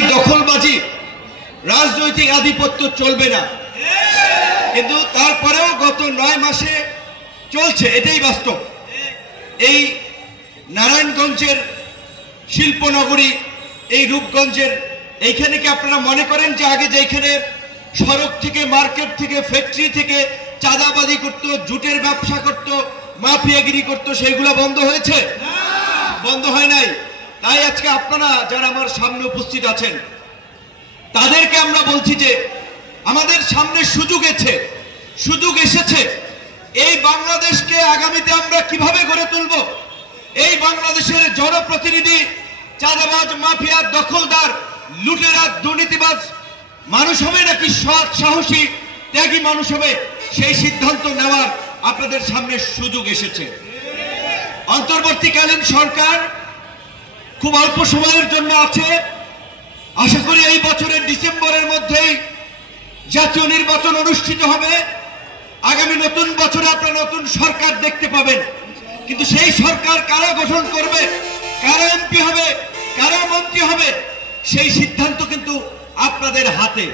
দখলদারি দখলবাজি রাজনৈতিক আধিপত্য চলবে না, কিন্তু তারপরেও গত 9 মাসে চলছে, এটাই বাস্তব। এই নারায়ণগঞ্জের শিল্পনগরী, এই রূপগঞ্জের এইখানে কি আপনারা মনে করেন যে আগে যেখানে সড়ক থেকে, মার্কেট থেকে, ফ্যাক্টরি থেকে চাঁদাবাজি করত, জুটের ব্যবসা করত, মাফিয়াগিরি করত, সেইগুলো বন্ধ হয়েছে? বন্ধ হয় নাই। তাই আজকে আপনারা যারা আমার সামনে উপস্থিত আছেন তাদেরকে আমরা বলছি যে আমাদের সামনে সুযোগ এসেছে। এই বাংলাদেশকে আগামীতে আমরা কিভাবে গড়ে তুলব, এই বাংলাদেশের জনপ্রতিনিধি চাঁদাবাজ, মাফিয়া, দখলদার, লুটেরা, দুর্নীতিবাজ মানুষ হবে নাকি সৎ, সাহসী, ত্যাগী মানুষ হবে, সেই সিদ্ধান্ত নেওয়ার আপনাদের সামনে সুযোগ এসেছে। অন্তর্বর্তীকালীন সরকার খুব অল্প সময়ের জন্য আছে। আশা করি এই বছরের ডিসেম্বরের মধ্যেই জাতীয় নির্বাচন অনুষ্ঠিত হবে। আগামী নতুন বছরে আপনারা নতুন সরকার দেখতে পাবেন, কিন্তু সেই সরকার কারা গঠন করবে, কারা এমপি হবে, কারা মন্ত্রী হবে, সেই সিদ্ধান্ত কিন্তু আপনাদের হাতে।